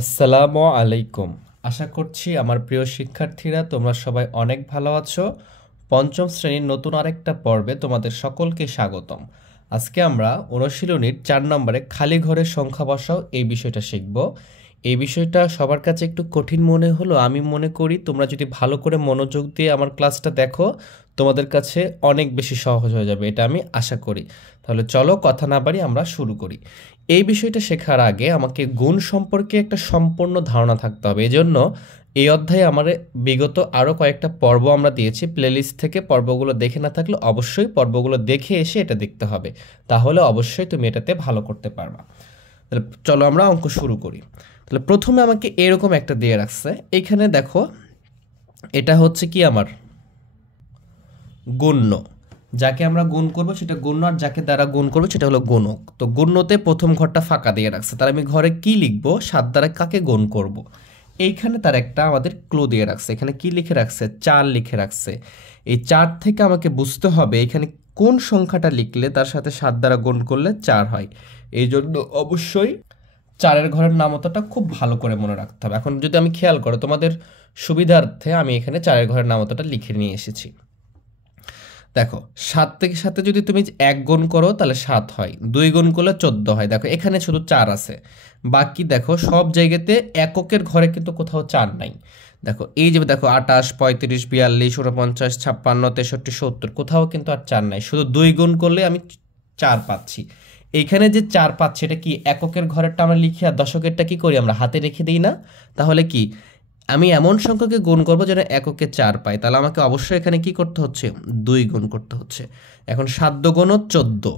আসসালামু আলাইকুম। আশা করছি আমার প্রিয় শিক্ষার্থীরা তোমরা সবাই অনেক ভালো আছো। পঞ্চম শ্রেণীর নতুন আরেকটা পর্বে তোমাদের সকলকে স্বাগতম। আজকে আমরা অনুশীলনীর 4 নম্বরে খালি ঘরের সংখ্যা বসাও এই বিষয়টা শিখব। এই বিষয়টা সবার কাছে একটু কঠিন মনে হলো, আমি মনে করি তোমরা যদি ভালো করে মনোযোগ দিয়ে আমার ক্লাসটা দেখো তোমাদের কাছে অনেক বেশি সহজ হয়ে যাবে, এটা আমি আশা করি। তাহলে চলো কথা না বাড়ি আমরা শুরু করি। এই বিষয়টা শেখার আগে আমাকে গুণ সম্পর্কে একটা সম্পূর্ণ ধারণা থাকতে হবে। এজন্য এই অধ্যায়ে আমার বিগত আরও কয়েকটা পর্ব আমরা দিয়েছি, প্লেলিস্ট থেকে পর্বগুলো দেখে না থাকলে অবশ্যই পর্বগুলো দেখে এসে এটা দেখতে হবে, তাহলে অবশ্যই তুমি এটাতে ভালো করতে পারবা। তাহলে চলো আমরা অঙ্ক শুরু করি। তাহলে প্রথমে আমাকে এরকম একটা দিয়ে রাখছে, এইখানে দেখো এটা হচ্ছে কি আমার গুণ্য, যাকে আমরা গুণ করব সেটা গুণ্য, আর যাকে দ্বারা গুণ করব সেটা হলো গুণক। তো গুণ্যতে প্রথম ঘরটা ফাঁকা দিয়ে রাখছে, তাহলে আমি ঘরে কি লিখব? 7 দ্বারা কাকে গুণ করব। এইখানে তার একটা আমাদের ক্লু দিয়ে রাখছে, এখানে কি লিখে রাখছে? 4 লিখে রাখছে। এই 4 থেকে আমাকে বুঝতে হবে এখানে কোন সংখ্যাটা লিখলে তার সাথে 7 দ্বারা গুণ করলে 4 হয়। এই জন্য অবশ্যই 4-এর ঘরের নামতাটা খুব ভালো করে মনে রাখতে হবে। এখন যদি আমি খেয়াল করো তোমাদের সুবিধার্থে আমি এখানে 4-এর ঘরের নামতাটা লিখে নিয়ে এসেছি। দেখো 7 থেকে 7 যদি তুমি 1 গুণ করো তাহলে 7 হয়, 2 গুণ করলে 14 হয়। দেখো এখানে শুধু 4 আছে, বাকি দেখো সব জায়গাতে এককের ঘরে কিন্তু কোথাও 4 নাই। দেখো এই যে দেখো 28, 35, 42, 49, 56, 63, 70 কোথাও কিন্তু আর 4 নাই, শুধু 2 গুণ করলে আমি 4 পাচ্ছি। এইখানে যে 4 পাচ্ছি এটা কি এককের ঘরেরটা আমরা লিখি, আর দশকেরটা কি করি আমরা হাতে রেখে দিই না? তাহলে কি আমি এমন সংখ্যাকে গুণ করবো যেন এককে 4 পাই, তাহলে আমাকে অবশ্যই এখানে কি করতে হচ্ছে? 2 গুণ করতে হচ্ছে। এখন 7 গুণ 14,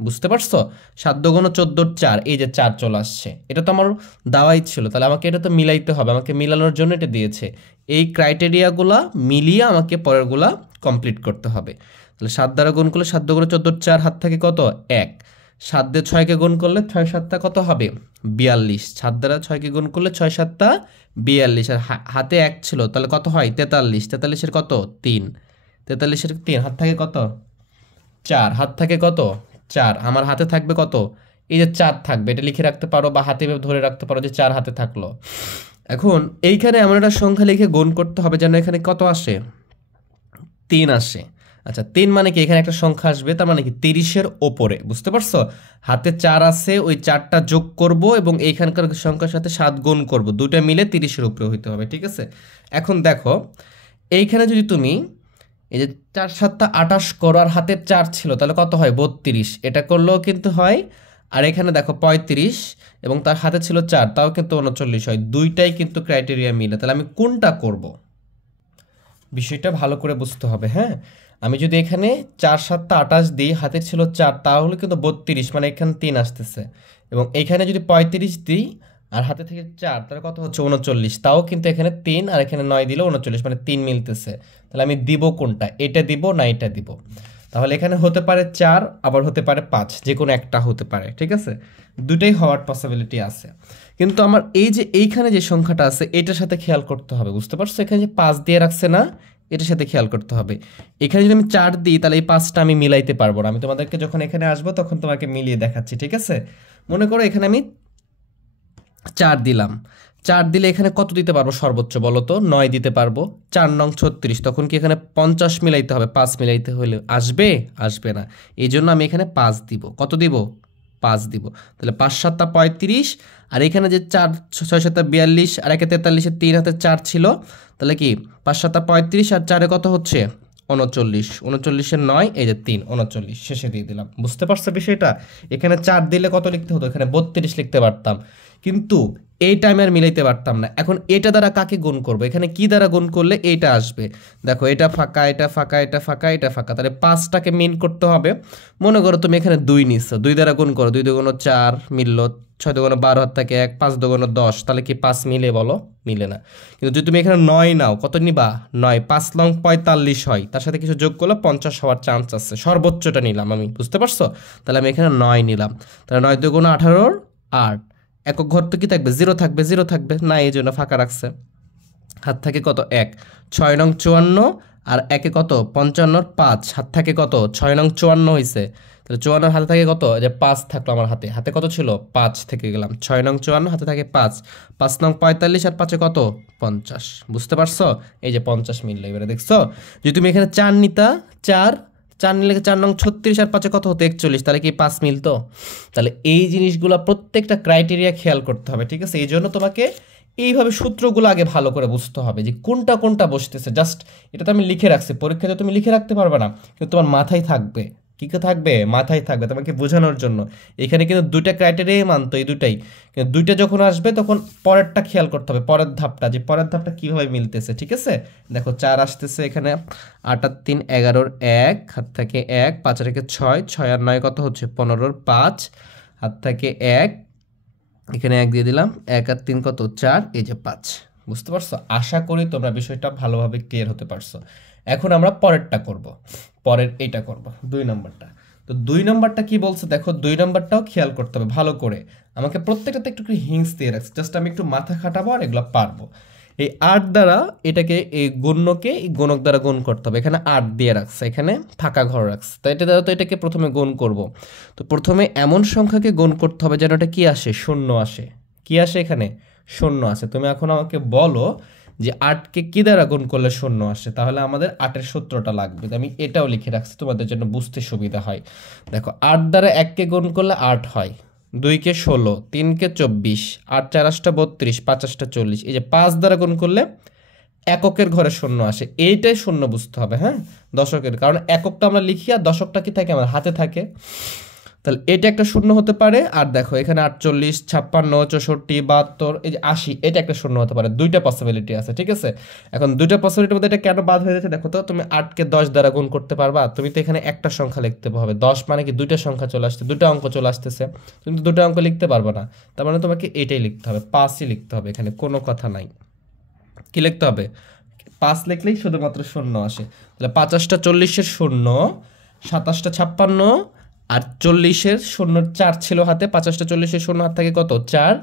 বুঝতে পারছো? 7 গুণ 14 4, এই যে 4 চলে আসছে, এটা তো আমার দেওয়াই ছিল, তাহলে আমাকে এটা তো মিলাইতে হবে, আমাকে মিলানোর জন্য এটা দিয়েছে। এই ক্রাইটেরিয়াগুলা মিলিয়ে আমাকে পরেরগুলা কমপ্লিট করতে হবে। তাহলে 7 দ্বারা গুণ করলে 7 গুণ 14 4, হাত থাকে কত? 1। 7 দিয়ে 6কে গুণ করলে 6 7 কত হবে? 42। 7 দ্বারা 6কে গুণ করলে 6 7 42, আর হাতে 1 ছিল, তাহলে কত হয়? 43। 43-এর কত? 3। 43-এর 3, হাত থাকে কত? 4। হাত থাকে কত? 4। আমার হাতে থাকবে কত? এই যে 4 থাকবে, এটা লিখে রাখতে পারো বা হাতে ধরে রাখতে পারো যে 4 হাতে থাকলো। এখন এইখানে এমন একটা সংখ্যা লিখে গুণ করতে হবে যেন এখানে কত আসে? 3 আসে। আচ্ছা 3 মানে কি? এখানে একটা সংখ্যা আসবে, তার মানে কি 30-এর ওপরে, বুঝতে পারছো? হাতে 4 আছে, ওই 4টা যোগ করব এবং এইখানকার সংখ্যার সাথে 7 গুণ করব, দুটো মিলে 30-এর উপরে হইতে হবে, ঠিক আছে? এখন দেখো এইখানে যদি তুমি এই যে 4 7 28 করো, আর হাতে 4 ছিল, তাহলে কত হয়? 32। এটা করলেও কিন্তু হয়। আর এখানে দেখো 35 এবং তার হাতে ছিল 4, তাও কিন্তু 39 হয়। দুইটাই কিন্তু ক্রাইটেরিয়া মিলে, তাহলে আমি কোনটা করব? বিষয়টা ভালো করে বুঝতে হবে। হ্যাঁ, আমি যদি এখানে 4 7 28 দিই, হাতের ছিল 4, তাহলে কিন্তু 32, মানে এখানে 3 আসতেছে। এবং এখানে যদি 35 দিই আর হাতে থেকে 4, তাহলে কত হচ্ছে? 39, তাও কিন্তু এখানে 3 আর এখানে 9 দিলে 39, মানে 3 মিলতেছে। তাহলে আমি দিব কোনটা? এটা দিব না এটা দিব? তাহলে এখানে হতে পারে 4, আবার হতে পারে 5, যে কোনো একটা হতে পারে, ঠিক আছে? দুটাই হওয়ার পসিবিলিটি আছে। কিন্তু আমার এই যে এইখানে যে সংখ্যাটা আছে এটার সাথে খেয়াল করতে হবে, বুঝতে পারছো? এখানে যে 5 দিয়ে রাখছে না, এটার সাথে খেয়াল করতে হবে। এখানে যদি আমি 4 দিই তাহলে এই 5টা আমি মিলাইতে পারবো না। আমি তোমাদেরকে যখন এখানে আসবো তখন তোমাকে মিলিয়ে দেখাচ্ছি, ঠিক আছে? মনে করো এখানে আমি 4 দিলাম, 4 দিলে এখানে কত দিতে পারবো সর্বোচ্চ বলো তো? 9 দিতে পারবো। 4 নং 36, তখন কি এখানে 50 মিলাইতে হবে? 5 মিলাইতে হলে আসবে? আসবে না। এই জন্য আমি এখানে 5 দিব। কত দিব? 5 দিব। তাহলে 5 7 35, আর এখানে যে 4 6 7 42 আর 1 43, 3 হাতে 4 ছিল, তাহলে কি 5 7 35 আর 4 কত হচ্ছে? 39। 39-এর 9, এই যে 3, 39 শেষে দিয়ে দিলাম। বুঝতে পারছো বিষয়টা? এখানে 4 দিলে কত লিখতে হতো? এখানে 32 লিখতে পারতাম, কিন্তু এই টাইমে আর মিলাইতে পারতাম না। এখন এটা দ্বারা কাকে গুণ করবো? এখানে কি দ্বারা গুণ করলে এইটা আসবে? দেখো এটা ফাঁকা, এটা ফাঁকা, এটা ফাঁকা, এটা ফাঁকা, তাহলে 5টাকে মিন করতে হবে। মনে করো তুমি এখানে 2 নিচ্ছ, 2 দ্বারা গুণ করো, 2 দুগুণ 4 মিললো, 6 দুগুণ 12, হাত থাকে 1, 5 দুগুণ 10, তাহলে কি 5 মিলে? বলো মিলে না। কিন্তু যদি তুমি এখানে 9 নাও, কত নিবা? 9। 5 লং 45 হয়, তার সাথে কিছু যোগ করলে 50 হওয়ার চান্স আছে, সর্বোচ্চটা নিলাম আমি, বুঝতে পারছো? তাহলে আমি এখানে 9 নিলাম। তাহলে 9 দুগুণ 18, 8। একক ঘর তো কি থাকবে? 0 থাকবে। 0 থাকবে না, এই জন্য ফাঁকা রাখছে। হাত থাকে কত? 1। 6 নং 54, আর 1 কত? 55, 5, হাত থাকে কত? 6 নং 54 হয়েছে। তাহলে 54 হাতে থাকে কত, যে 5 থাকলো আমার হাতে, হাতে কত ছিল 5 থেকে গেলাম 6 নং 54 হাতে থাকে 5, 5 নং 45 আর 5 কত 50, বুঝতে পারছো? এই যে 50 মিললো। এবারে দেখছো যদি তুমি এখানে 4 নিতা, 4 4 নিলে 4 নং 36 আর 5 কত হতো 41, তাহলে কি 5 মিলতো? তাহলে এই জিনিসগুলো প্রত্যেকটা ক্রাইটেরিয়া খেয়াল করতে হবে, ঠিক আছে? এই জন্য তোমাকে এইভাবে সূত্রগুলো আগে ভালো করে বুঝতে হবে যে কোনটা কোনটা বসতেছে। জাস্ট এটা তো আমি লিখে রাখছি, পরীক্ষাতে তুমি লিখে রাখতে পারবে না, কিন্তু তোমার মাথায় থাকবে। কি থাকবে? মাথায় থাকবে, তোমাকে বোঝানোর জন্য। এখানে কিন্তু দুইটা ক্রাইটেরিয়াই মানতো, এই দুইটাই, কিন্তু দুইটা যখন আসবে তখন পরেরটা খেয়াল করতে হবে, পরের ধাপটা, যে পরের ধাপটা কীভাবে মিলতেছে, ঠিক আছে? দেখো 4 আসতেছে এখানে, 8 আর 3 11, 1 হাত থেকে 1, 5 রেখে 6, 6 আর 9 কত হচ্ছে 15, 5 হাত থেকে 1, এখানে 1 দিয়ে দিলাম, 1 আর 3 কত 4, এই যে 5। বুঝতে পারছো? আশা করি তোমরা বিষয়টা ভালোভাবে ক্লিয়ার হতে পারছো। এখন আমরা পরেরটা করব, পরের এইটা করব 2 নম্বরটা। তো 2 নম্বরটা কি বলছে দেখো, 2 নম্বরটাও খেয়াল করতে হবে ভালো করে। আমাকে প্রত্যেকটাতে একটু একটু হিংস দিয়ে রাখছে, জাস্ট আমি একটু মাথা খাটাবো আর এগুলো পারবো। এই 8 দ্বারা এটাকে, এই গণ্যকে এই গণক দ্বারা গুণ করতে হবে। এখানে 8 দিয়ে রাখছে, এখানে ফাঁকা ঘর রাখছে, তো এটা দ্বারা তো এটাকে প্রথমে গুণ করব। তো প্রথমে এমন সংখ্যাকে গুণ করতে হবে যেন এটা কি আসে, শূন্য আসে। কি আসে এখানে? শূন্য আসে। তুমি এখন আমাকে বলো যে 8কে কি দ্বারা গুণ করলে শূন্য আসে, তাহলে আমাদের 8-এর সূত্রটা লাগবে। আমি এটাও লিখে রাখছি তোমাদের জন্য বুঝতে সুবিধা হয়। দেখো 8 দ্বারা 1কে গুণ করলে 8 হয়, 2কে 16, 3কে 24, 8 4 8 32, 5 8 40। এই যে 5 দ্বারা গুণ করলে এককের ঘরে শূন্য আসে, এইটাই শূন্য বুঝতে হবে। হ্যাঁ, দশকের, কারণ এককটা আমরা লিখি আর দশকটা কি থাকে আমার হাতে থাকে, তাহলে এটা একটা শূন্য হতে পারে। আর দেখো এখানে 48, 56, 64, 72, এই যে 80, এটা একটা শূন্য হতে পারে। দুইটা পসিবিলিটি আছে, ঠিক আছে? এখন দুইটা পসিবিলিটির মধ্যে এটা কেন বাদ হয়ে যাচ্ছে দেখো তো। তুমি 8কে 10 দ্বারা গুণ করতে পারবা? তুমি তো এখানে একটা সংখ্যা লিখতে হবে, 10 মানে কি দুইটা সংখ্যা চলে আসছে, দুইটা অঙ্ক চলে আসতেছে, তুমি তো দুটো অঙ্ক লিখতে পারবে না। তার মানে তোমাকে এটাই লিখতে হবে, 5ই লিখতে হবে, এখানে কোনো কথা নাই। কি লিখতে হবে? 5 লিখলেই শুধুমাত্র শূন্য আসে। তাহলে 50টা 40-এর শূন্য, 27টা 56, আর 40-এর শূন্য 4 ছিল হাতে, 50টা 40-এর শূন্য হাত থাকে কত 4,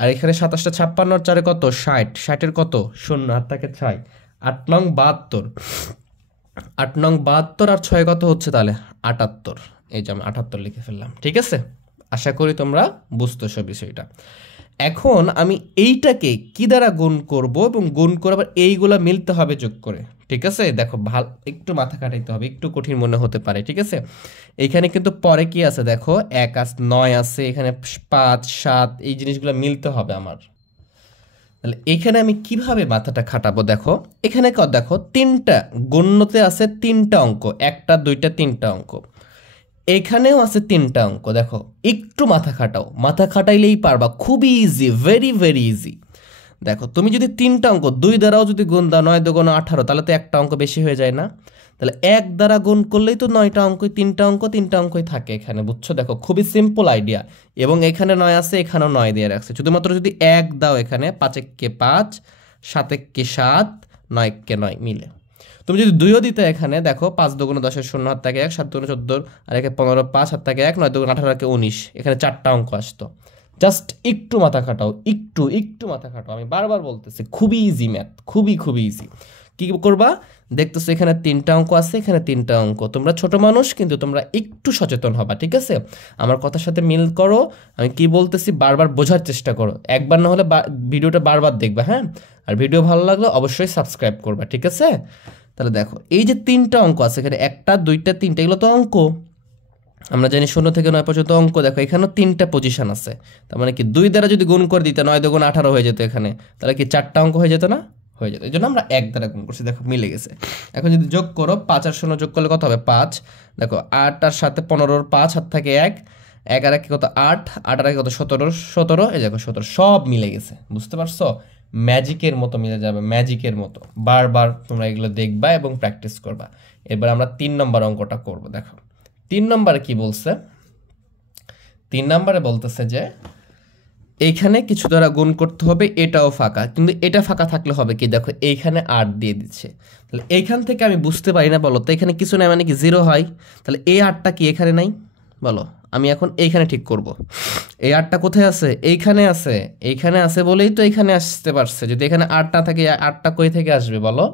আর এখানে 27টা 56 আর 4 কত 60, 60-এর কত শূন্য হাত থাকে 6, 8 নং 72, 8 নং 72 আর 6 কত হচ্ছে তাহলে 78। এই যে আমি 78 লিখে ফেললাম, ঠিক আছে? আশা করি তোমরা বুঝতেছো বিষয়টা। এখন আমি এইটাকে কি দ্বারা গুণ করব, এবং গুণ করে আবার এইগুলা মিলতে হবে যোগ করে, ঠিক আছে? দেখো একটু মাথা খাটাইতে হবে, একটু কঠিন মনে হতে পারে, ঠিক আছে? এইখানে কিন্তু পরে কি আছে দেখো, 1 আছে, 9 আছে, এখানে 5 7, এই জিনিসগুলো মিলতে হবে আমার। তাহলে এখানে আমি কিভাবে মাথাটা খাটাবো দেখো, এখানে দেখো 3টা গণ্যতে আছে, 3টা অঙ্ক, 1টা 2টা 3টা অঙ্ক, এখানেও আছে 3টা অঙ্ক। দেখো একটু মাথা খাটাও, মাথা খাটাইলেই পারবা, খুবই ইজি, ভেরি ভেরি ইজি। দেখো তুমি যদি 3টা অঙ্ক 2 দ্বারাও যদি গুণ দাও, 9 2 18, তাহলে তো একটা অঙ্ক বেশি হয়ে যায় না? তাহলে 1 দ্বারা গুণ করলেই তো 9টা অঙ্কই, 3টা অঙ্কই থাকে এখানে, বুঝছো? দেখো খুবই সিম্পল আইডিয়া। এবং এখানে 9 আছে, এখানেও 9 দিয়ে রাখছে, শুধুমাত্র যদি 1 দাও এখানে, 5 1 5, 7 1 7, 9 1 9 মিলে। তুমি যদি 2ও দিতে এখানে, দেখো 5 2 10-এর শূন্য হাত থাকে 1, 7 2 14, আর একে 15, 5 হাত থাকে 1, 9 2 18, একে 19, এখানে 4টা অঙ্ক আসতো। জাস্ট একটু মাথা খাটাও, একটু মাথা খাটাও, আমি বারবার বলতেছি, খুবই ইজি ম্যাথ, খুবই ইজি। কি করবা দেখতেছো, এখানে 3টা অঙ্ক আছে, এখানে 3টা অঙ্ক। তোমরা ছোট মানুষ, কিন্তু তোমরা একটু সচেতন হবা, ঠিক আছে? আমার কথার সাথে মিল করো, আমি কি বলতেছি বারবার বোঝার চেষ্টা করো, একবার না হলে ভিডিওটা বারবার দেখবা। হ্যাঁ, আর ভিডিও ভালো লাগলে অবশ্যই সাবস্ক্রাইব করবা, ঠিক আছে? তাহলে দেখো এই যে 3টা অঙ্ক আছে এখানে, 1টা 2টা 3টা, এগুলো তো অঙ্ক, আমরা জানি 0 থেকে 9 পর্যন্ত অঙ্ক। দেখো এখানেও 3টা পজিশন আছে, তার মানে কি 2 দ্বারা যদি গুণ করে দিতে 9 2 18 হয়ে যেত এখানে, তাহলে কি 4টা অঙ্ক হয়ে যেত না? হয়ে যেত। এই জন্য আমরা 1 দ্বারা গুণ করছি, দেখো মিলে গেছে। এখন যদি যোগ করো, 5 আর 0 যোগ করলে কত হবে 5, দেখো 8 আর 7 15, 5 হাত থাকে 1, 1 আর 1 কত 8, 8 আর 1 কত 17, এই দেখো 17, সব মিলে গেছে। বুঝতে পারছো? ম্যাজিকের মতো মিলে যাবে, ম্যাজিকের মতো। বারবার তোমরা এগুলো দেখবা এবং প্র্যাকটিস করবা। এবার আমরা 3 নম্বর অঙ্কটা করব। দেখো 3 নম্বরে কি বলছে, 3 নম্বরে বলতেছে যে এইখানে কিছু দ্বারা গুণ করতে হবে, এটাও ফাঁকা, কিন্তু এটা ফাঁকা থাকলে হবে কি, দেখো এইখানে 8 দিয়ে দিচ্ছে। তাহলে এইখান থেকে আমি বুঝতে পারি না, বলো তো এখানে কিছু নাই মানে কি 0 হয়? তাহলে এই 8টা কি এখানে নাই? বলো, আমি এখন এইখানে ঠিক করব। এই 8টা কোথায় আছে? এইখানে আছে, এইখানে আছে বলেই তো এখানে আসতে পারছে। যদি এখানে 8 না থাকে, 8টা কই থেকে আসবে বলো?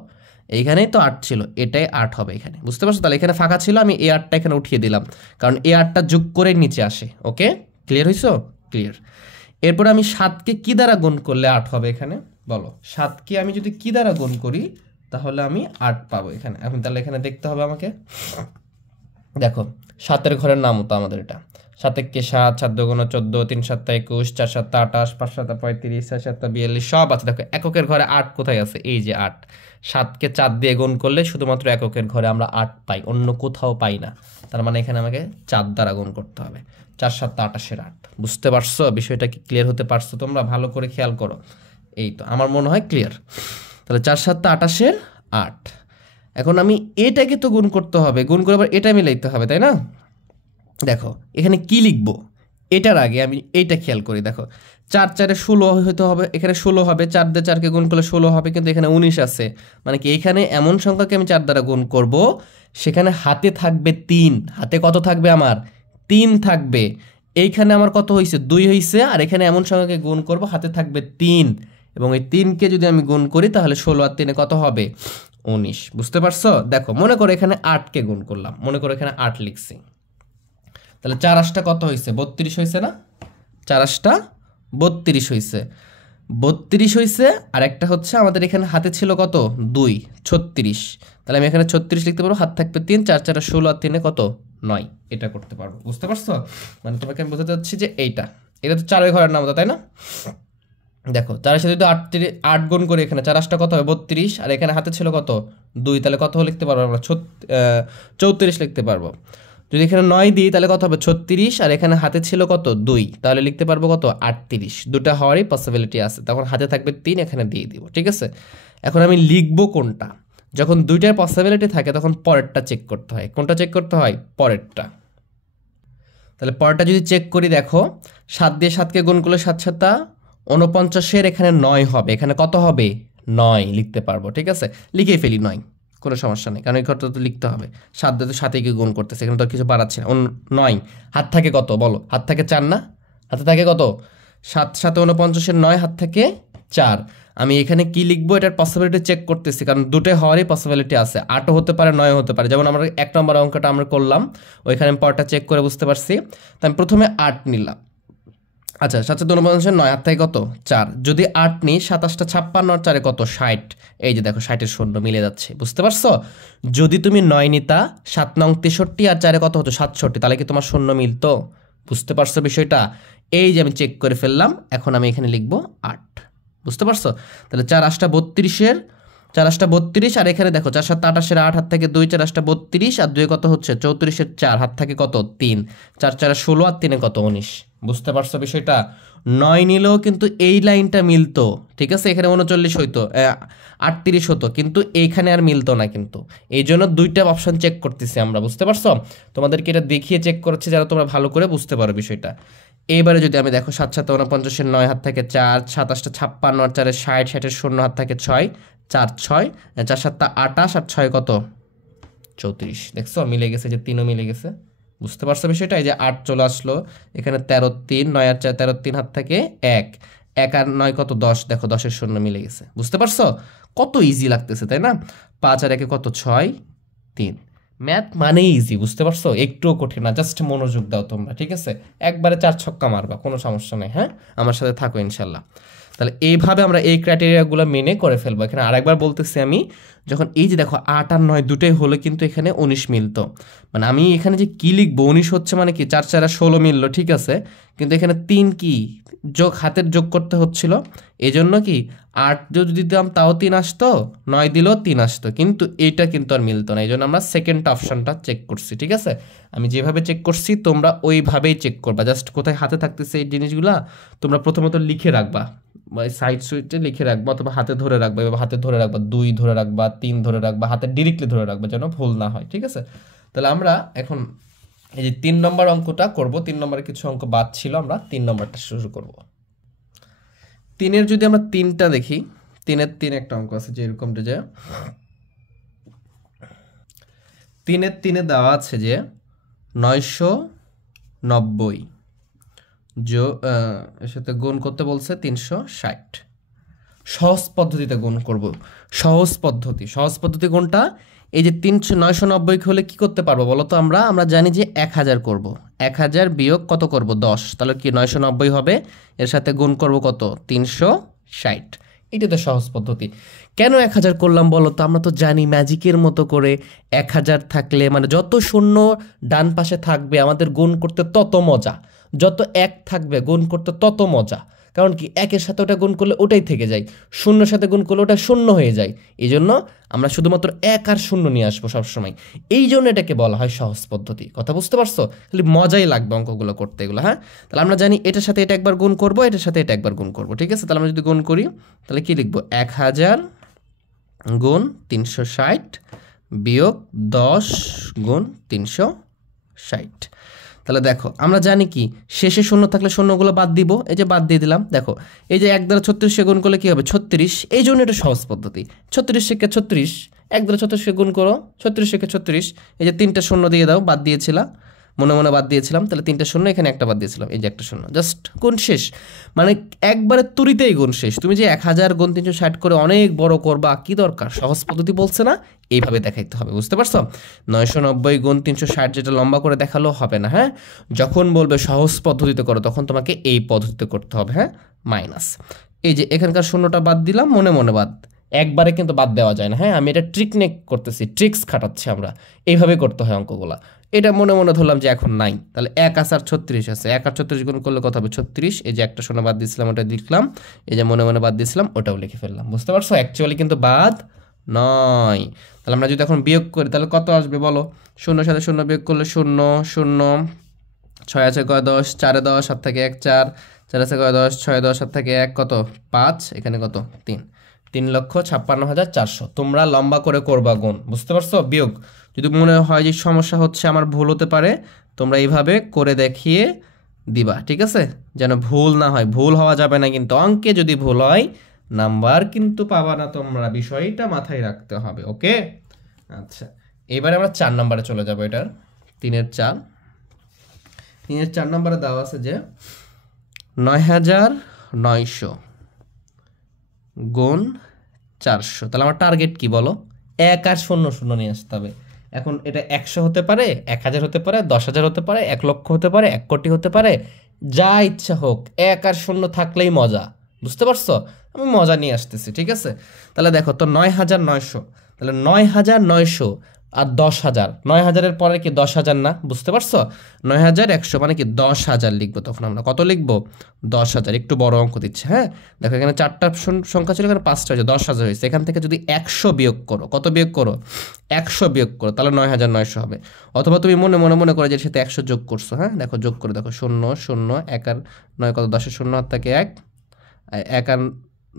এইখানেই তো 8 ছিল, এটাই 8 হবে এখানে, বুঝতে পারছো? তাহলে এখানে ফাঁকা ছিল, আমি এই 8টা এখানে উঠিয়ে দিলাম, কারণ এই 8টা যোগ করে নিচে আসে। ওকে, ক্লিয়ার হইছো? ক্লিয়ার। এরপরে আমি 7কে কি দ্বারা গুণ করলে 8 হবে এখানে বলো? 7কে আমি যদি কি দ্বারা গুণ করি তাহলে আমি 8 পাবো এখানে। এখন তাহলে এখানে দেখতে হবে আমাকে, দেখো 7-এর ঘরের নাম তো আমাদের এটা, 7 কে 7, 7 দুগুণে 14, 3 7 21, 4 7 28, 5 7 35, 6 7 42 সব আছে। দেখো এককের ঘরে 8 কোথায় আছে? এই যে 8। 7কে 4 দিয়ে গুণ করলে শুধুমাত্র এককের ঘরে আমরা 8 পাই, অন্য কোথাও পাই না। তার মানে এখানে আমাকে 4 দ্বারা গুণ করতে হবে। 4 7 28-এর 8। বুঝতে পারছো বিষয়টা? কি ক্লিয়ার হতে পারছো তোমরা? ভালো করে খেয়াল করো। এই তো আমার মনে হয় ক্লিয়ার। তাহলে 4 7 28-এর 8। এখন আমি এটাকে তো গুণ করতে হবে, গুণ করে আবার এটা মিলাইতে হবে, তাই না? দেখো এখানে কি লিখবো এটার আগে আমি এইটা খেয়াল করি। দেখো 4 4-এ 16 হইতে হবে, এখানে 16 হবে, 4 দিয়ে 4কে গুণ করলে 16 হবে, কিন্তু এখানে 19 আছে। মানে কি এখানে এমন সংখ্যাকে আমি 4 দ্বারা গুণ করব সেখানে হাতে থাকবে 3। হাতে কত থাকবে আমার? 3 থাকবে। এইখানে আমার কত হয়েছে? 2 হয়েছে। আর এখানে এমন সংখ্যাকে গুণ করব হাতে থাকবে 3, এবং এই 3কে যদি আমি গুণ করি তাহলে 16 আর 3-এ কত হবে? 19। বুঝতে পারছো? দেখো মনে করো এখানে 8কে গুণ করলাম, মনে করো এখানে 8 লিখছি, তাহলে 4 8টা কত হয়েছে? 32 হয়েছে না? 4 8টা 32 হয়েছে, 32 হয়েছে। আর একটা হচ্ছে আমাদের এখানে হাতে ছিল কত? 2, 36। তাহলে আমি এখানে 36 লিখতে পারবো, হাত থাকবে 3, 4 4 16 আর 3-এ কত? 9। এটা করতে পারবো। বুঝতে পারছো? মানে তোমাকে আমি বোঝাতে চাচ্ছি যে এইটা, এটা তো 4-এর ঘরের নাম, তাই না? দেখো 4-এর সাথে যদি 8 গুণ করি এখানে 4 8টা কত হবে? 32। আর এখানে হাতে ছিল কত? 2, তাহলে কত লিখতে পারবো আমরা? 34 লিখতে পারবো। যদি এখানে 9 দিই তাহলে কত হবে? 36। আর এখানে হাতে ছিল কত? 2, তাহলে লিখতে পারবো কত? 38। দুটা হওয়ারই পসিবিলিটি আছে, তখন হাতে থাকবে 3, এখানে দিয়ে দিব। ঠিক আছে, এখন আমি লিখবো কোনটা? যখন দুইটার পসিবিলিটি থাকে তখন পরেরটা চেক করতে হয়। কোনটা চেক করতে হয়? পরেরটা। তাহলে পরেরটা যদি চেক করি, দেখো 7 দিয়ে 7কে গুণ করলে 7 7 49-এর এখানে 9 হবে, এখানে কত হবে? 9 লিখতে পারবো। ঠিক আছে, লিখেই ফেলি 9, কোনো সমস্যা নেই, কারণ এই ঘরটা তো লিখতে হবে। 7 দিয়ে তো 7-কে গুণ করতেছে, এখানে তো কিছু বাড়াচ্ছে না। 9 হাত থাকে কত বলো? হাত থাকে 4 না? হাতে থাকে কত? 7 7 49-এর 9 হাত থেকে 4। আমি এখানে কি লিখবো এটার পসিবিলিটি চেক করতেছি, কারণ দুটোই হওয়ারই পসিবিলিটি আছে, 8ও হতে পারে 9ও হতে পারে। যেমন আমরা 1 নম্বর অঙ্কটা আমরা করলাম, ওইখানে আমি পরটা চেক করে বুঝতে পারছি। তো আমি প্রথমে 8 নিলাম। আচ্ছা 7 7 49 9 হাত থেকে কত? 4। যদি 8 নিই 7 8 56 আর 4-এ কত? 60। এই যে দেখো 60-এর শূন্য মিলে যাচ্ছে। বুঝতে পারছো? যদি তুমি 9 নিতা 7 নং 63 আর 4-এ কত হতো? 67, তাহলে কি তোমার শূন্য মিলতো? বুঝতে পারছো বিষয়টা? এই যে আমি চেক করে ফেললাম, এখন আমি এখানে লিখবো 8। বুঝতে পারছো? তাহলে 4 8টা 32-এর 4 8টা 32। আর এখানে দেখো 4 7 28-এর 8 হাত থেকে 2, 4 8টা 32 আর 2 কত হচ্ছে? 34-এর 4 হাত থেকে কত? 3, 4 4 16 আর 3-এ কত? 19। বুঝতে পারছো বিষয়টা? 9 নিলেও কিন্তু এই লাইনটা মিলতো। ঠিক আছে, এখানে 39 হইতো, 38 হতো, কিন্তু এইখানে আর মিলতো না। কিন্তু এই জন্য দুইটা অপশন চেক করতেছি আমরা। বুঝতে পারছো? তোমাদেরকে এটা দেখিয়ে চেক করছি যেন তোমরা ভালো করে বুঝতে পারো বিষয়টা। এইবারে যদি আমি দেখো 7 7 49-এর 9 হাত থেকে 4, 7 8 56 আর 4-এর 60, 60-এর শূন্য হাত থেকে 6, 4 6, 4 7 28 আর 6 কত? 34। দেখছো মিলে গেছে, যে 3ও মিলে গেছে। বুঝতে পারছো বিষয়টা? এই যে 8 চলে আসলো, এখানে 13 3, 9 আর 4 13 3 হাত থেকে 1, 1 আর 9 কত? 10। দেখো 10-এর শূন্য মিলে গেছে। বুঝতে পারছো? কত ইজি লাগতেছে, তাই না? 5 আর 1-এ কত? 6 3। ম্যাথ মানেই ইজি। বুঝতে পারছো? একটুও কঠিন না, জাস্ট মনোযোগ দাও তোমরা। ঠিক আছে, একবারে 4 ছক্কা মারবা, কোনো সমস্যা নেই। হ্যাঁ, আমার সাথে থাকো ইনশাল্লাহ। তাহলে এইভাবে আমরা এই ক্রাইটেরিয়াগুলো মেনে করে ফেলবো। এখানে আরেকবার বলতেছি আমি, যখন এই যে দেখো 8 আর 9 দুটোই হলো, কিন্তু এখানে 19 মিলতো। মানে আমি এখানে যে কি লিখবো? 19 হচ্ছে মানে কি 4 4 আর 16 মিললো, ঠিক আছে, কিন্তু এখানে 3 কি যোগ, হাতের যোগ করতে হচ্ছিল। এই জন্য কি 8 যদি দিতাম তাও 3 আসতো, 9 দিলেও 3 আসতো, কিন্তু এইটা কিন্তু আর মিলতো না। এই জন্য আমরা সেকেন্ড অপশনটা চেক করছি। ঠিক আছে, আমি যেভাবে চেক করছি তোমরা ওইভাবেই চেক করবা। জাস্ট কোথায় হাতে থাকতেছে এই জিনিসগুলা তোমরা প্রথমত লিখে রাখবা, সাইড সুইটে লিখে রাখবা, অথবা হাতে ধরে রাখবা। এবার হাতে ধরে রাখবা, 2 ধরে রাখবা, 3 ধরে রাখবা, হাতে ডিরেক্টলি ধরে রাখবা যেন ভুল না হয়। ঠিক আছে, তাহলে আমরা এখন এই যে 3 নম্বর অঙ্কটা করব। 3 নম্বরে কিছু অঙ্ক বাদ ছিল, আমরা 3 নম্বরটা শুরু করব। 3-এর যদি আমরা 3টা দেখি, 3-এর 3 একটা অঙ্ক আছে যে এরকমটা, যে 3-এর 3-এ দেওয়া আছে যে 990 এর সাথে গুণ করতে বলছে 360। সহজ পদ্ধতিতে গুণ করব। সহজ পদ্ধতি কোনটা? এই যে 990 হলে কি করতে পারবো বলো তো? আমরা জানি যে 1000 করব। 1000 বিয়োগ কত করব? 10। তাহলে কি 990 হবে, এর সাথে গুণ করব কত? 360। এটা তো সহজ পদ্ধতি। কেন 1000 করলাম বলো তো? আমরা তো জানি ম্যাজিকের মতো করে 1000 থাকলে মানে যত শূন্য ডান পাশে থাকবে আমাদের গুণ করতে তত মজা, যত এক থাকবে গুণ করতে তত মজা। কারণ কি, একের সাথে ওটা গুণ করলে ওটাই থেকে যায়, শূন্যের সাথে গুণ করলে ওটা শূন্য হয়ে যায়। এই জন্য আমরা শুধুমাত্র এক আর শূন্য নিয়ে আসবো সবসময়। এই জন্য এটাকে বলা হয় সহজ পদ্ধতি। কথা বুঝতে পারছো? খালি মজাই লাগবে অঙ্কগুলো করতে এগুলো। হ্যাঁ, তাহলে আমরা জানি এটার সাথে এটা একবার গুণ করবো, এটার সাথে এটা একবার গুণ করবো। ঠিক আছে, তাহলে আমরা যদি গুণ করি তাহলে কি লিখবো? 1000 গুণ 360 বিয়োগ 10 গুণ 360। তাহলে দেখো আমরা জানি কি, শেষে শূন্য থাকলে শূন্যগুলো বাদ দিব। এই যে বাদ দিয়ে দিলাম। দেখো এই যে 1 দ্বারা 36 গুণ করলে কি হবে? 36। এই জন্য এটা সহজ পদ্ধতি। 36 কে 36, 1 দ্বারা 36 গুণ করো, 36 কে 36। এই যে 3টা শূন্য দিয়ে দাও, বাদ দিয়েছিলাম, মনে মনে বাদ দিয়েছিলাম। তাহলে 3টা শূন্য, এখানে একটা বাদ দিয়েছিলাম, এই যে একটা শূন্য। জাস্ট গুণ শেষ, মানে একবারে তুরিতেই গুণ শেষ। তুমি যে 1000 গুণ 360 করে অনেক বড় করবা, কি দরকার? সহজ পদ্ধতি বলছে না, এইভাবে দেখাইতে হবে। বুঝতে পারছো? 990 গুণ 360 যেটা লম্বা করে দেখালেও হবে না। হ্যাঁ, যখন বলবে সহজ পদ্ধতিতে করো তখন তোমাকে এই পদ্ধতিতে করতে হবে। হ্যাঁ, মাইনাস, এই যে এখানকার শূন্যটা বাদ দিলাম, মনে মনে বাদ, একবারে কিন্তু বাদ দেওয়া যায় না। হ্যাঁ, আমি এটা করতেছি, ট্রিক্স খাটাচ্ছি আমরা, এইভাবে করতে হয় অঙ্কগুলা। এটা মনে মনে ধরলাম যে এখন নাই, তাহলে 1 আর 36 আছে, 1 আর 36 গুণ করলে কত হবে? 36। এই যে একটা শূন্য বাদ দিয়েছিলাম ওটা লিখলাম, এই যে মনে মনে বাদ দিয়েছিলাম ওটাও লিখে ফেললাম। বুঝতে পারছো? অ্যাকচুয়ালি কিন্তু বাদ নয়। তাহলে আমরা যদি এখন বিয়োগ করি তাহলে কত আসবে বলো? শূন্যর সাথে শূন্য বিয়োগ করলে 0 0, 6 আছে কয় 10, 4 10, 7 থেকে 1 4, 4 আছে কয় 10, 6 10, 7 থেকে 1 কত? 5, এখানে কত? 3, 3,56,400। তোমরা লম্বা করে করবা গুণ। বুঝতে পারছো? বিয়োগ যদি মনে হয় যে সমস্যা হচ্ছে, আমার ভুল হতে পারে, তোমরা এইভাবে করে দেখিয়ে দিবা। ঠিক আছে, যেন ভুল না হয়। ভুল হওয়া যাবে না কিন্তু, অঙ্কে যদি ভুল হয় নাম্বার কিন্তু পাবা না তোমরা, বিষয়টা মাথায় রাখতে হবে। ওকে, আচ্ছা, এবারে আমরা 4 নম্বরে চলে যাবো। এটার 3-এর 4 নম্বরে দেওয়া আছে যে 9900 গুণ 400। তাহলে আমার টার্গেট কি বলো? 1 আর 0 0 নিয়ে আসতে হবে। এখন এটা 100 হতে পারে, 1000 হতে পারে, 10,000 হতে পারে, 1 লক্ষ হতে পারে, 1 কোটি হতে পারে, যা ইচ্ছা হোক, 1 আর 0 থাকলেই মজা। বুঝতে পারছো? আমি মজা নিয়ে আসতেছি। ঠিক আছে, তাহলে দেখো তো 9900, তাহলে 9900 আর 10,000, 9000-এর পরে কি 10,000 না? বুঝতে পারছো? 9100 মানে কি 10,000 লিখবো। তখন আমরা কত লিখবো? 10,000। একটু বড় অঙ্ক দিচ্ছে। হ্যাঁ, দেখো এখানে 4টা সংখ্যা ছিল, এখানে 5টা হয়েছে, 10,000 হয়েছে। এখান থেকে যদি 100 বিয়োগ করো, কত বিয়োগ করো? 100 বিয়োগ করো, তাহলে 9900 হবে। অথবা তুমি মনে মনে মনে করে যে সাথে 100 যোগ করছো। হ্যাঁ, দেখো যোগ করে দেখো, 0 0, 1 আর 9 কত? 10-এর 0 হাত থেকে 1, 1 আর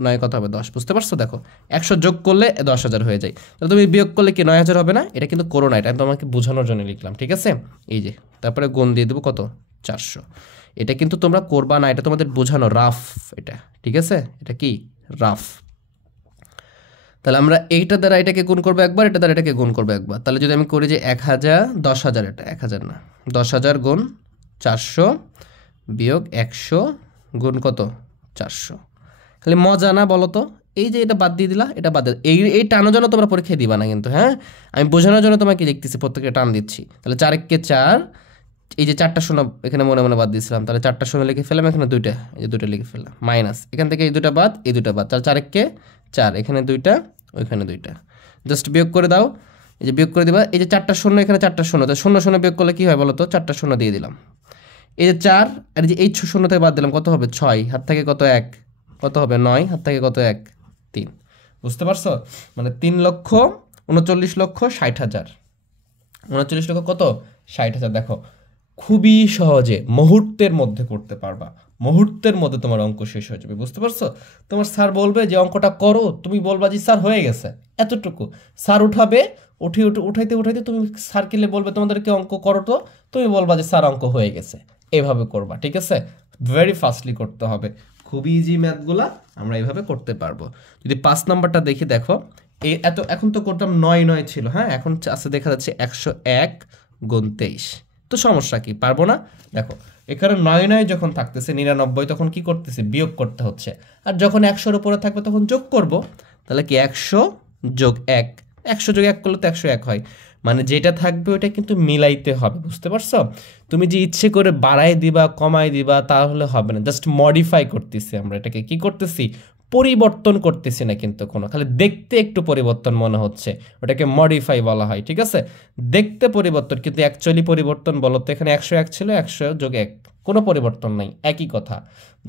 9 কত হবে? 10। বুঝতে পারছো? দেখো 100 যোগ করলে 10,000 হয়ে যায়। তাহলে তুমি বিয়োগ করলে কি 9,000 হবে না? এটা কিন্তু করো না, এটা আমি তোমাকে বোঝানোর জন্য লিখলাম। ঠিক আছে, এই যে তারপরে গুণ দিয়ে দেবো কত? 400। এটা কিন্তু তোমরা করবা না, এটা তোমাদের বোঝানো, রাফ এটা। ঠিক আছে, এটা কি রাফ। তাহলে আমরা এইটা দ্বারা এটাকে গুণ করবো একবার, এটা দ্বারা এটাকে গুণ করবো একবার। তাহলে যদি আমি করি যে 1000, 10,000, এটা 1000 না, 10,000 গুণ 400 বিয়োগ 100 গুণ কত? 400। খালি মজা না বলো তো? এই যে এটা বাদ দিয়ে দিলা, এটা বাদ দিয়ে এই টানোর জন্য তোমরা পরীক্ষায় দিবা না কিন্তু। হ্যাঁ, আমি বোঝানোর জন্য তোমাকে লিখতেছি, প্রত্যেকটা টান দিচ্ছি। তাহলে 4 কে 4, এই যে 4টা শূন্য এখানে মনে মনে বাদ দিয়েছিলাম, তাহলে 4টা শূন্য লিখে ফেললাম, এখানে 2টা, এই যে 2টা লিখে ফেললাম, মাইনাস এখান থেকে এই 2টা বাদ, এই 2টা বাদ, তাহলে 4 কে 4, এখানে 2টা, ওইখানে 2টা। জাস্ট বিয়োগ করে দাও, এই যে বিয়োগ করে দিবা, এই যে 4টা শূন্য, এখানে 4টা শূন্য, তো 0 0 বিয়োগ করলে কি হয় বলো তো? 4টা শূন্য দিয়ে দিলাম, এই যে 4, আর এই যে এই শূন্য থেকে বাদ দিলাম, কত হবে? 6, হাত থেকে কত? 1, কত হবে? 9, হাত থেকে কত? 1, 3। বুঝতে পারছো? মানে 3,39,60,000, 39 লক্ষ কত? 60,000। দেখো খুবই সহজে মুহূর্তের মধ্যে করতে পারবা, মুহূর্তের মধ্যে তোমার অঙ্ক শেষ হয়ে যাবে। বুঝতে পারছো? তোমার স্যার বলবে যে অঙ্কটা করো, তুমি বলবা যে স্যার হয়ে গেছে, এতটুকু। স্যার উঠাবে, উঠাইতে উঠাইতে তুমি সার্কেলে বলবে তোমাদেরকে অঙ্ক করো, তো তুমি বলবা যে স্যার অঙ্ক হয়ে গেছে। এইভাবে করবা। ঠিক আছে, ভেরি ফাস্টলি করতে হবে। খুবই ইজি ম্যাথগুলা আমরা এইভাবে করতে পারবো। যদি 5 নাম্বারটা দেখি, দেখো এই এত এখন তো করতাম 9 ছিল। হ্যাঁ, এখন আছে দেখা যাচ্ছে 101 গুণ 23। তো সমস্যা কি? পারবো না? দেখো এখানে 9 যখন থাকতেছে 99, তখন কি করতেছে, বিয়োগ করতে হচ্ছে। আর যখন 100-র উপরে থাকবে তখন যোগ করব। তাহলে কি 100 যোগ 1, 100 যোগ 1 করলে তো 101 হয়। মানে যেটা থাকবে ওটা কিন্তু মিলাইতে হবে, বুঝতে পারছো? তুমি যে ইচ্ছে করে বাড়াই দিবা কমাই দিবা তাহলে হবে না, জাস্ট মডিফাই করতেছি আমরা, এটাকে কি করতেছি, পরিবর্তন করতেছি না কিন্তু কোনো, খালি দেখতে একটু পরিবর্তন মনে হচ্ছে, ওটাকে মডিফাই বলা হয়, ঠিক আছে? দেখতে পরিবর্তন, কিন্তু অ্যাকচুয়ালি পরিবর্তন বলো তো। এখানে 101 ছিল, 100 যোগ 1, কোনো পরিবর্তন নাই, একই কথা।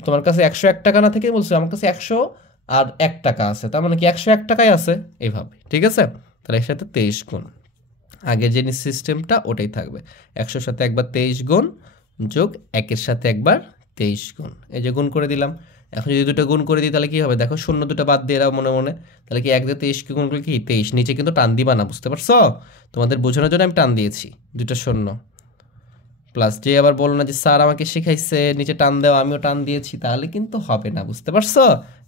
তোমার কাছে 101 টাকা না থেকে বলছো আমার কাছে 100 আর 1 টাকা আছে, তার মানে কি 101 টাকাই আছে, এইভাবে, ঠিক আছে? তাহলে এর সাথে 23 গুণ, আগে যে সিস্টেমটা ওটাই থাকবে। 100-র সাথে একবার 23 গুণ যোগ 1-এর সাথে একবার 23 গুণ, এই যে গুণ করে দিলাম। এখন যদি দুটো গুণ করে দিই তাহলে কি হবে, দেখো শূন্য দুটো বাদ দিয়ে দাও মনে মনে, তাহলে কি 1 দিয়ে 23কে গুণ করলে কি 23, নিচে কিন্তু টান দিবা না, বুঝতে পারছো? তোমাদের বোঝানোর জন্য আমি টান দিয়েছি, দুটো শূন্য প্লাস। যে আবার বলো না যে স্যার আমাকে শিখাইছে নিচে টান দেওয়া, আমিও টান দিয়েছি, তাহলে কিন্তু হবে না, বুঝতে পারছো?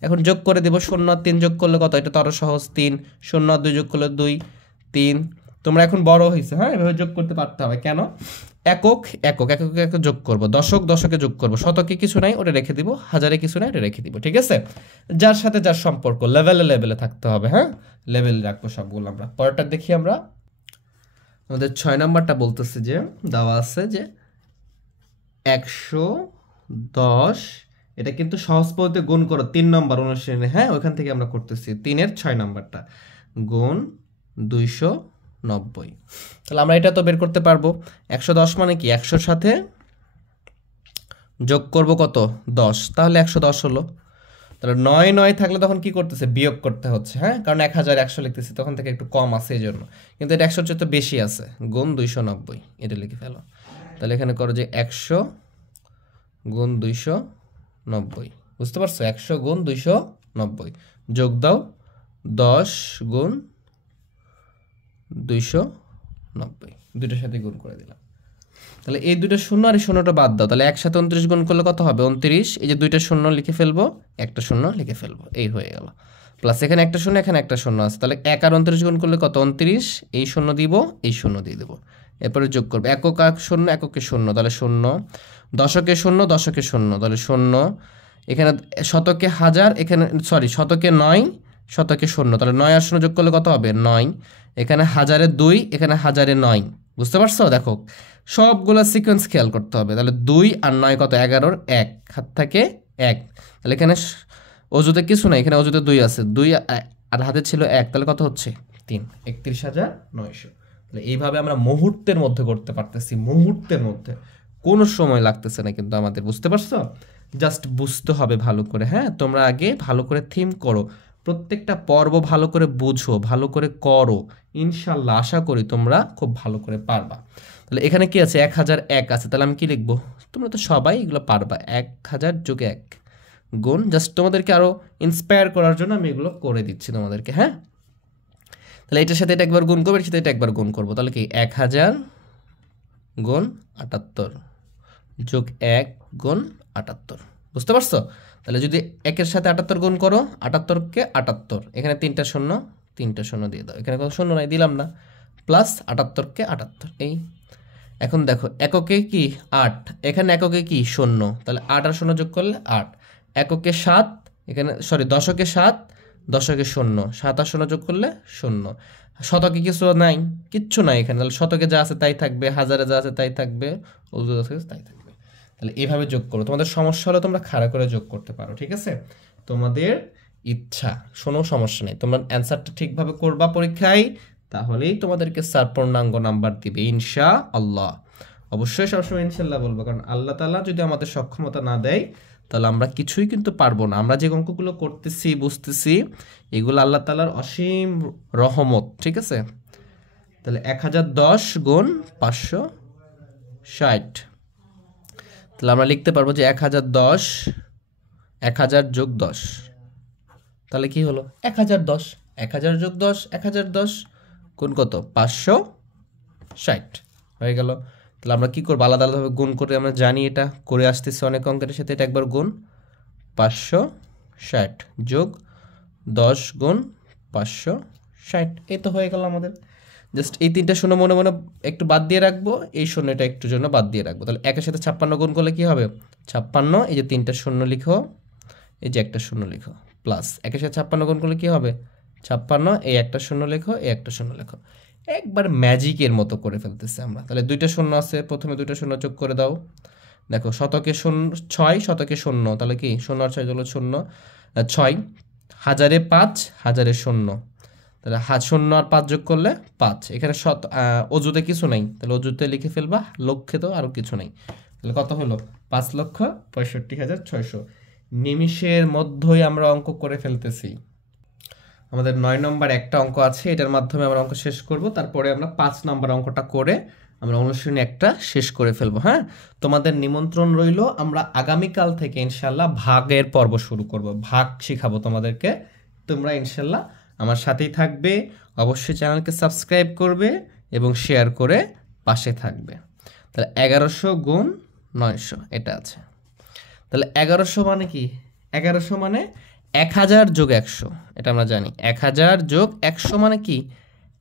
এখন যোগ করে দেবো, 0 আর 3 যোগ করলে কত, এটা তো আরো সহজ, 3, 0 আর 2 যোগ করলে 2, 3। তোমরা এখন বড় হয়েছে, হ্যাঁ, এভাবে যোগ করতে পারতে হবে। কেন? একক একক একক একক যোগ করব, দশক দশকে যোগ করব, শতকে কিছু নাই ওটা রেখে দিব, হাজারে কিছু নাই ওটা রেখে দিব, ঠিক আছে? যার সাথে যার সম্পর্ক লেভেলে লেভেলে থাকতে হবে, হ্যাঁ, লেভেল রাখবো সবগুলো আমরা। পরেরটা দেখি আমরা, আমাদের 6 নাম্বারটা বলতেছে যে দেওয়া আছে যে 110, এটা কিন্তু সহজ পদ্ধতিতে গুণ করো 3 নম্বর অনুশীলনে, হ্যাঁ, ওইখান থেকে আমরা করতেছি 3-এর 6 নাম্বারটা, গুণ 290। তাহলে আমরা এটা তো বের করতে পারবো। 110 মানে কি, 100-র সাথে যোগ করব কত, 10, তাহলে 110 হলো। তাহলে 9 থাকলে তখন কি করতেছে, বিয়োগ করতে হচ্ছে, হ্যাঁ, কারণ 1100 লিখতেছি, তখন থেকে একটু কম আছে এই জন্য, কিন্তু এটা 100-র চেয়ে তো বেশি আছে, গুণ 290, এটা লিখে ফেলো। তাহলে এখানে করো যে 100 গুণ 290, বুঝতে পারছো? 100 গুণ 290 যোগ দাও 10 গুণ 290, দুইটার সাথে গুণ করে দিলাম। তাহলে এই দুটো শূন্য আর এই শূন্যটা বাদ দাও, তাহলে একসাথে 29 গুণ করলে কত হবে, 29। এই যে দুইটা শূন্য লিখে ফেলবো, একটা শূন্য লিখে ফেলবো, এই হয়ে গেল। প্লাস এখানে একটা শূন্য, এখানে একটা শূন্য আছে, তাহলে 1 আর 29 গুণ করলে কত, 29, এই শূন্য দিব, এই শূন্য দিয়ে দেবো, এরপরে যোগ করবো, একক শূন্য, এককে শূন্য, তাহলে শূন্য, দশকে শূন্য, দশকে শূন্য, তাহলে শূন্য, এখানে শতকে হাজার, এখানে সরি শতকে 9, শতকে শূন্য, তাহলে 9 আর শূন্য যোগ করলে কত হবে, 9, এখানে হাজারে 2, এখানে হাজারে 9, বুঝতে পারছো? দেখো সবগুলো সিকোয়েন্স খেয়াল করতে হবে। তাহলে 2 আর 9 কত, 11-র 1, হাত থাকে 1, তাহলে এখানে অজুতে কিছু নাই, এখানে অজুতে 2 আছে, 2 আর হাতে ছিল 1, তাহলে কত হচ্ছে 3, 31,900। তাহলে এইভাবে আমরা মুহূর্তের মধ্যে করতে পারতেছি, মুহূর্তের মধ্যে, কোনো সময় লাগতেছে না কিন্তু আমাদের, বুঝতে পারছো? জাস্ট বুঝতে হবে ভালো করে, হ্যাঁ, তোমরা আগে ভালো করে থিম করো, প্রত্যেকটা পর্ব ভালো করে বুঝো, ভালো করে করো, ইনশাল্লাহ আশা করি তোমরা খুব ভালো করে পারবা। তাহলে এখানে কি আছে, 1001 আছে, তাহলে আমি কি লিখবো, তোমরা তো সবাই এগুলো পারবা, 1000 যোগ 1 গুণ, জাস্ট তোমাদেরকে আরো ইন্সপায়ার করার জন্য আমি এগুলো করে দিচ্ছি তোমাদেরকে, হ্যাঁ। তাহলে এটার সাথে এটা একবার গুণ করবো, এটার সাথে এটা একবার গুণ করবো, তাহলে কি 1000 গুণ 78 যোগ 1 গুণ 78, বুঝতে পারছো? তাহলে যদি 1-এর সাথে 78 গুণ করো, 78কে 78, এখানে 3টা শূন্য, 3টা শূন্য দিয়ে দাও, এখানে কোনো শূন্য নাই, দিলাম না, প্লাস 78কে 78, এই। এখন দেখো এককে কি 8, এখানে এককে কি 0, তাহলে 8 আর 0 যোগ করলে 8, এককে 7, এখানে সরি দশকে 7, দশকে 0, 7 আর 0 যোগ করলে 0, শতকে কিছু নাই, কিচ্ছু নাই এখানে, তাহলে শতকে যা আছে তাই থাকবে, হাজারে যা আছে তাই থাকবে, তাই থাকবে। তাহলে এইভাবে যোগ করো, তোমাদের সমস্যা হলে তোমরা খাড়া করে যোগ করতে পারো, ঠিক আছে? তোমাদের ইচ্ছা, শোনো, সমস্যা নেই, তোমরা অ্যান্সারটা ঠিকভাবে করবা পরীক্ষায়, তাহলেই তোমাদেরকে স্যার পূর্ণাঙ্গ নাম্বার দিবে ইনশা আল্লাহ। অবশ্যই সবসময় ইনশাল্লাহ বলবো, কারণ আল্লাহ তাআলা যদি আমাদের সক্ষমতা না দেয় তাহলে আমরা কিছুই কিন্তু পারবো না। আমরা যে অঙ্কগুলো করতেছি বুঝতেছি এগুলো আল্লাহ তাআলার অসীম রহমত, ঠিক আছে? তাহলে 1010 গুণ 560, তাহলে আমরা লিখতে পারবো যে 1010, 1000 যোগ 10, তাহলে কি হলো 1010, 1000 যোগ 10, 1010 গুণ কত, 560 হয়ে গেল। তাহলে আমরা কি করবো, আলাদা আলাদাভাবে গুণ করে, আমরা জানি এটা করে আসতেছি অনেক অঙ্কের সাথে, এটা একবার গুণ 560 যোগ 10 গুণ 560, এই তো হয়ে গেল আমাদের। জাস্ট এই 3টা শূন্য মনে মনে একটু বাদ দিয়ে রাখবো, এই শূন্যটা একটু জন্য বাদ দিয়ে রাখবো। তাহলে 1 এর সাথে 56 গুণ করলে কি হবে? 56, এই যে 3টা শূন্য লিখো, এই যে একটা শূন্য লিখো, প্লাস 1 এর সাথে 56 গুণ করলে কি হবে? 56, এই একটা শূন্য লেখো, এই একটা শূন্য লেখো। একবার ম্যাজিকের মতো করে ফেলতেছি আমরা। তাহলে 2টা শূন্য আছে, প্রথমে 2টা শূন্য যোগ করে দাও। দেখো শতকে 6, শতকে 0, তাহলে কি 0 আর 6 হলো 0, 6, হাজারে 5, হাজারে 0, তাহলে 0 আর 5 যোগ করলে 5। এখানে অজুতে কিছু নাই, তাহলে অজুতে লিখে ফেলবা, লক্ষে তো আরও কিছু নাই। তাহলে কত হলো? 5,65,600। নিমিষের মধ্যেই আমরা অঙ্ক করে ফেলতেছি। আমাদের 9 নম্বর একটা অঙ্ক আছে, এটার মাধ্যমে আমরা অঙ্ক শেষ করব। তারপরে আমরা 5 নম্বর অঙ্কটা করে আমরা অনুশীলনী একটা শেষ করে ফেলবো। হ্যাঁ, তোমাদের নিমন্ত্রণ রইল। আমরা আগামীকাল থেকে ইনশাল্লাহ ভাগের পর্ব শুরু করব, ভাগ শিখাবো তোমাদেরকে। তোমরা ইনশাল্লাহ আমার সাথেই থাকবে, অবশ্যই চ্যানেলকে সাবস্ক্রাইব করবে এবং শেয়ার করে পাশে থাকবে। তাহলে 1100 গুণ 900 এটা আছে। তাহলে 1100 মানে কি? 1100 মানে 1000 যোগ 100, এটা আমরা জানি। 1000 যোগ 100 মানে কি?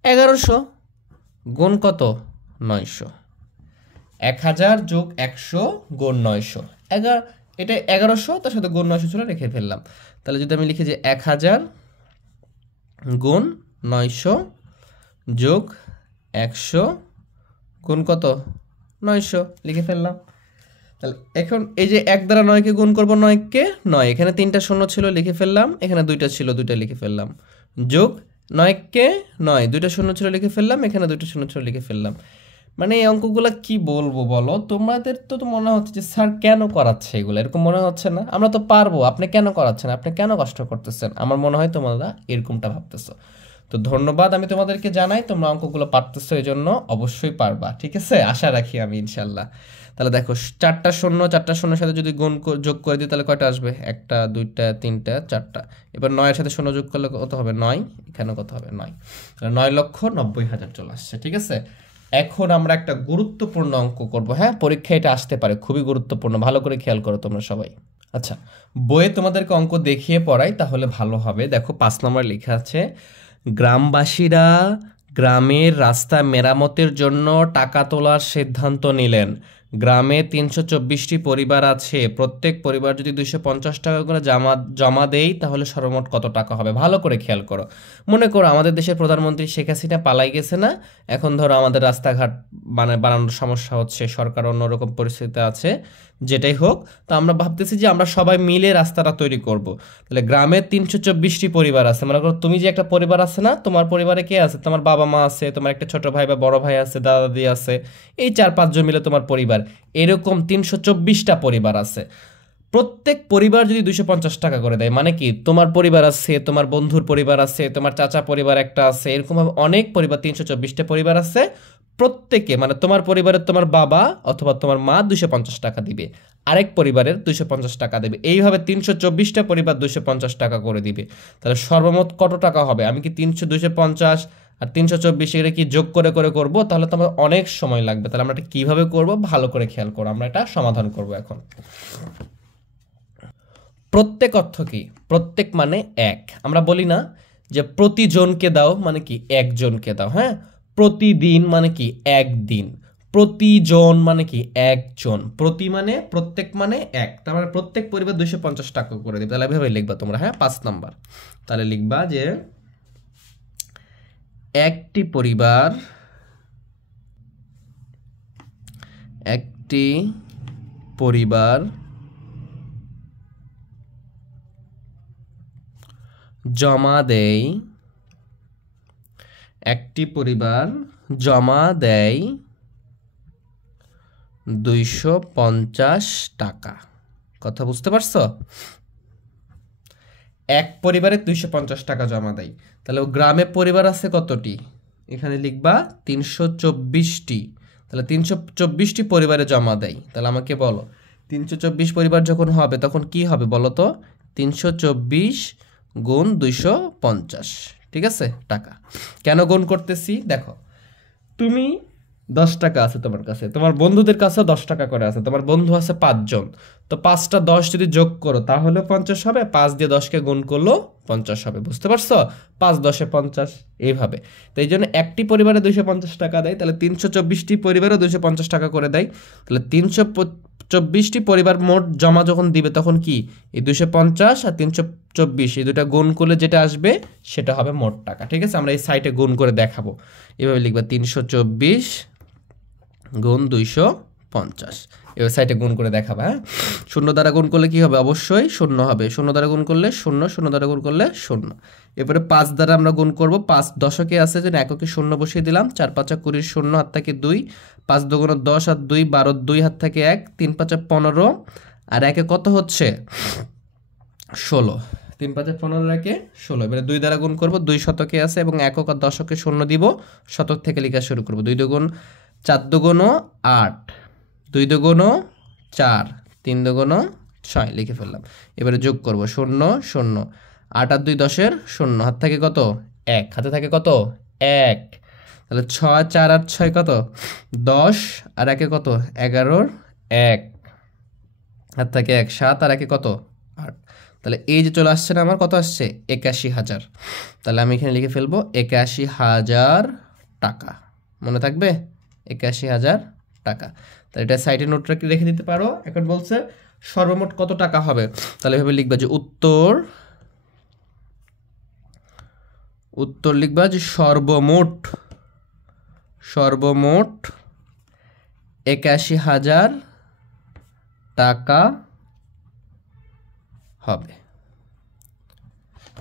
1100 গুণ কত? 900। 1000 যোগ 100 গুণ 900, এটা 1100, তার সাথে গুণ 900 ছিল, রেখে ফেললাম। তাহলে যদি আমি লিখি যে 1000 গুণ 900 যোগ 100 গুণ কত? 900, লিখে ফেললাম। তাহলে এখন এই যে 1 দ্বারা 9কে গুণ করবো, 9কে 9, এখানে 3টা শূন্য ছিল, লিখে ফেললাম। এখানে 2টা ছিল, 2টা লিখে ফেললাম। যোগ 9কে 9, 2টা শূন্য ছিল, লিখে ফেললাম। এখানে 2টা শূন্য ছিল, লিখে ফেললাম। মানে এই অঙ্কগুলো কি বলবো বলো? তোমাদের তো মনে হচ্ছে যে স্যার কেন করাচ্ছে এগুলো, এরকম মনে হচ্ছে না? আমরা তো পারবো, আপনি কেন করাচ্ছেন? আপনি কেন কষ্ট করতেছেন? আমার মনে হয় তোমরা এরকমটা ভাবতেছো। তো ধন্যবাদ আমি তোমাদেরকে জানাই, তোমরা অঙ্কগুলো পারতেছো, এই জন্য অবশ্যই পারবা। ঠিক আছে, আশা রাখি আমি ইনশাল্লাহ। তাহলে দেখো 4টা শূন্য, 4টা শূন্যের সাথে যদি যোগ করে দিই, তাহলে কয়টা আসবে? 1টা 2টা 3টা 4টা। এবার 9-এর সাথে শূন্য যোগ করলে কত হবে? 9। এখানে কত হবে? 9। 9,90,000 চলে আসছে। ঠিক আছে, এখন আমরা একটা গুরুত্বপূর্ণ অঙ্ক করব। হ্যাঁ, পরীক্ষায় এটা আসতে পারে, খুবই গুরুত্বপূর্ণ, ভালো করে খেয়াল করো তোমরা সবাই। আচ্ছা, বইয়ে তোমাদেরকে অঙ্ক দেখিয়ে পড়াই, তাহলে ভালো হবে। দেখো 5 নম্বর লেখা আছে, গ্রামবাসীরা গ্রামের রাস্তা মেরামতের জন্য টাকা তোলার সিদ্ধান্ত নিলেন। গ্রামে 324টি পরিবার আছে, প্রত্যেক পরিবার যদি 250 টাকা করে জমা দেয়, তাহলে সর্বমোট কত টাকা হবে? ভালো করে খেয়াল করো। মনে করো আমাদের দেশের প্রধানমন্ত্রী শেখ হাসিনা পালাই গেছে না, এখন ধরো আমাদের রাস্তাঘাট বানানোর সমস্যা হচ্ছে, সরকার অন্যরকম পরিস্থিতিতে আছে, যেটাই হোক, তো আমরা ভাবতেছি যে আমরা সবাই মিলে রাস্তাটা তৈরি করব। তাহলে গ্রামে 324টি পরিবার আছে। মনে করো তুমি যে একটা পরিবার আছে না, তোমার পরিবারে কে আছে? তোমার বাবা মা আছে, তোমার একটা ছোট ভাই বা বড় ভাই আছে, দাদা দাদি আছে, এই 4-5 জন মিলে তোমার পরিবার। এরকম 324টা পরিবার আছে। প্রত্যেক পরিবার যদি 250 টাকা করে দেয়, মানে কি তোমার পরিবার আছে, তোমার বন্ধুর পরিবার আছে, তোমার চাচা পরিবার একটা আছে, এরকমভাবে অনেক পরিবার, 324টা পরিবার আছে। প্রত্যেকে মানে তোমার পরিবারের তোমার বাবা অথবা তোমার মা 250 টাকা দিবে, আরেক পরিবারের 250 টাকা দেবে, এইভাবে 324টা পরিবার 250 টাকা করে দিবে। তাহলে সর্বমোট কত টাকা হবে? আমি কি 250 আর 324 এর কি যোগ করে করে করবো? তাহলে তো আমার অনেক সময় লাগবে। তাহলে আমরা এটা কিভাবে করব? ভালো করে খেয়াল করো, আমরা এটা সমাধান করব এখন। প্রত্যেক অর্থ কি? প্রত্যেক মানে এক। আমরা বলি না যে প্রতিজনকে দাও, মানে কি একজনকে দাও। হ্যাঁ, প্রতিদিন মানে কি একদিন, প্রতিজন মানে কি একজন, প্রতি মানে প্রত্যেক মানে এক, তার মানে প্রত্যেক পরিবার 250 টাকা করে দেবে। তাহলে এভাবে লিখবা তোমরা। হ্যাঁ, 5 নাম্বার। তাহলে লিখবা যে একটি পরিবার জমা দেয়, একটি পরিবার জমা দেয় 250 টাকা। কথা বুঝতে পারছো? এক পরিবারে 250 টাকা জমা দেয়। তাহলে গ্রামে পরিবার আছে কতটি? এখানে লিখবা 324টি। তাহলে 324টি পরিবারে জমা দেয়। তাহলে আমাকে বলো 324 পরিবার যখন হবে তখন কি হবে বলো তো? 324 গুণ 250, ঠিক আছে, টাকা। কেন গুণ করতেছি? দেখো তুমি 10 টাকা আছে তোমার কাছে, তোমার বন্ধুদের কাছেও 10 টাকা করে আছে, তোমার বন্ধু আছে 5 জন, তো 5টা 10 যদি যোগ করো তাহলে 50 হবে, 5 দিয়ে 10কে গুণ করলো 50 হবে, বুঝতে পারছো? 5 10 এ 50 এইভাবে। তো এই জন্য একটি পরিবারে 250 টাকা দেয়, তাহলে 324টি পরিবারে 250 টাকা করে দেয়, তাহলে 324টি পরিবার মোট জমা যখন দিবে তখন কি এই 250 আর 324 এই দুটা গুণ করলে যেটা আসবে সেটা হবে মোট টাকা। ঠিক আছে, আমরা এই সাইটে গুণ করে দেখাবো। এভাবে লিখবা 324 গুণ 250, এবার সাইডে গুণ করে দেখাবা। হ্যাঁ, শূন্য দ্বারা গুণ করলে কি হবে? অবশ্যই শূন্য হবে। শূন্য দ্বারা গুণ করলে শূন্য, শূন্য দ্বারা গুণ করলে শূন্য। এরপরে 5 দ্বারা আমরা গুণ করব, 5 দশকে আছে যেন এককে শূন্য বসিয়ে দিলাম, 4 5 20 শূন্য হাত থেকে 2, 5 দুগুণ 10 আর 2 12, 2 হাত থেকে 1, 3 5 15 আর একে কত হচ্ছে 16, 3 5 15 একে 16। এবারে 2 দ্বারা গুণ করব, 2 শতকে আছে এবং একক আর দশকে শূন্য দিব, শতক থেকে লেখা শুরু করব। 2 দুগুণ 4 দুগুণ 8, 2 দুগুণ 4, 3 দুগুণ 6 লিখে ফেললাম। এবারে যোগ করব, 0 0, 8 আর 2 10-এর 0, হাত থেকে কত 1, হাতে থাকে কত 1, তাহলে 6 4 আর 6 কত 10 আর একে কত 11-র 1, হাত থেকে 1, 7 আর একে কত 8, তাহলে এই যে চলে আসছে না আমার কত আসছে 81,000। তাহলে আমি এখানে লিখে ফেলবো 81,000 টাকা, মনে থাকবে 81,000 টাকা। তাহলে এটা সাইডে নোটটা কি রেখে দিতে পারো। এখন বলছে সর্বমোট কত টাকা হবে, তাহলে এভাবে লিখবা যে উত্তর লিখবা যে সর্বমোট 81,000 টাকা হবে।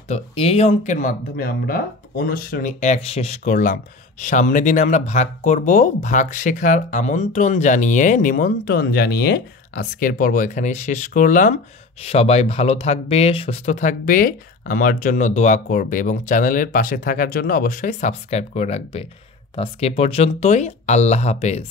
তো এই অঙ্কের মাধ্যমে আমরা অনুশীলনী 1 শেষ করলাম। সামনের দিনে আমরা ভাগ করব। ভাগ শেখার নিমন্ত্রণ জানিয়ে আজকের পর্ব এখানে শেষ করলাম। সবাই ভালো থাকবে, সুস্থ থাকবে, আমার জন্য দোয়া করবে এবং চ্যানেলের পাশে থাকার জন্য অবশ্যই সাবস্ক্রাইব করে রাখবে। তো আজকে পর্যন্তই, আল্লাহ হাফেজ।